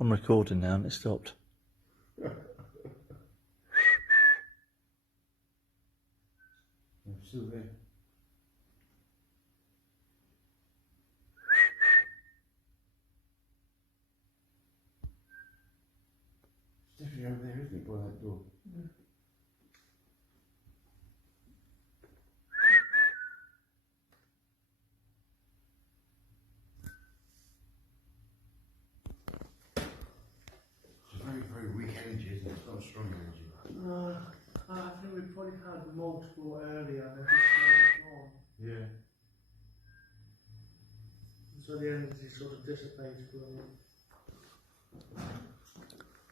I'm recording now and it stopped. I'm still there. It's definitely over there, isn't it, by that door? Yeah. It's a very, very weak energy, isn't it? It's not a strong energy. I think we probably had multiple earlier and they're just gone. Yeah. So the energy sort of dissipates.